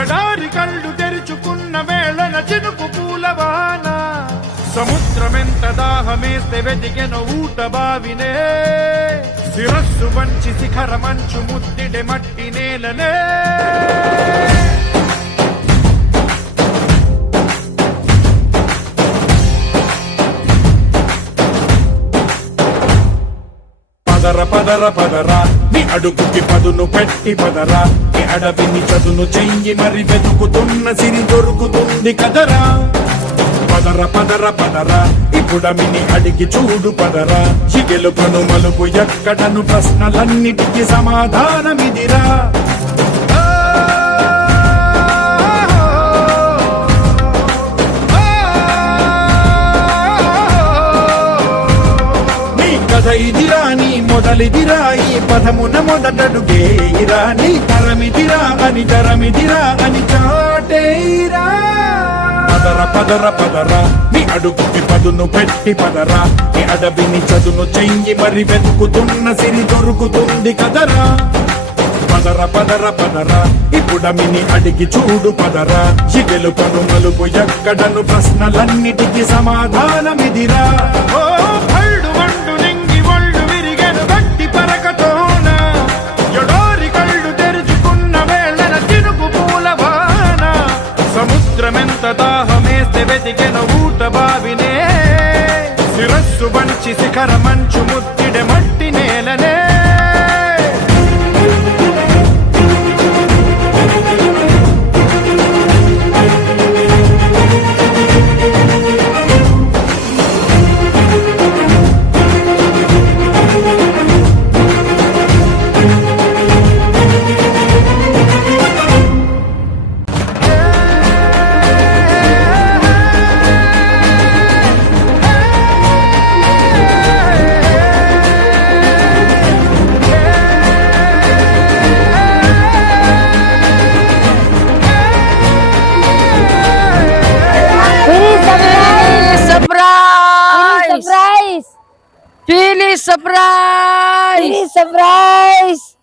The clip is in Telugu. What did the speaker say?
ఎడారి కళ్ళు తెరుచుకున్న వేళన చినుకు పూలవాన సముద్రమెంత దాహమేస్తే వెతికెను ఊట బావినే శిరస్సు వంచి శిఖర మంచు ముద్దిడే మట్టి నేలనే పదర పదర పదరా నీ అడుగుకి పదును పెట్టి పదరా నీ అడవిని చదును చెయ్యి మరి వెతుకుతున్న సిరి దొరుకుతుంది కదరా పదర పదర పదరా ఇప్పుడమిని అడిగి చూడు పదరా చిగెలుపను మలుపు ఎక్కడను ప్రశ్నలన్నిటికీ సమాధానమిదిరా ఇదిరా నీ మొదలిదిరా ఈ పదమున మొదటడుగేయిరా నీ తరమిదిరా అని చాటేరా పదర పదర పదరా నీ అడుగుకి పదును పెట్టి పదరా నీ అడవిని చదును చెయ్యి మరి వెతుకుతున్న సిరి దొరుకుతుంది కదరా పదర పదర పదరా ఇప్పుడమిని అడిగి చూడు పదరా చిగెలుపను మలుపు ఎక్కడను ప్రశ్నలన్నిటికీ సమాధానమిదిరా ఓ భళ్ళు వండు నింగి ఒళ్ళు విరిగెను గట్టి పరకతోన ఎడారి కళ్ళు తెరుచుకున్న వేళన చినుకు పూలవాన సముద్రమెంత దాహమేస్తే వెతికెను ఊట బావినే శిరస్సు వంచి శిఖర మంచు ముద్దిడే మట్టి నేలనే Surprise!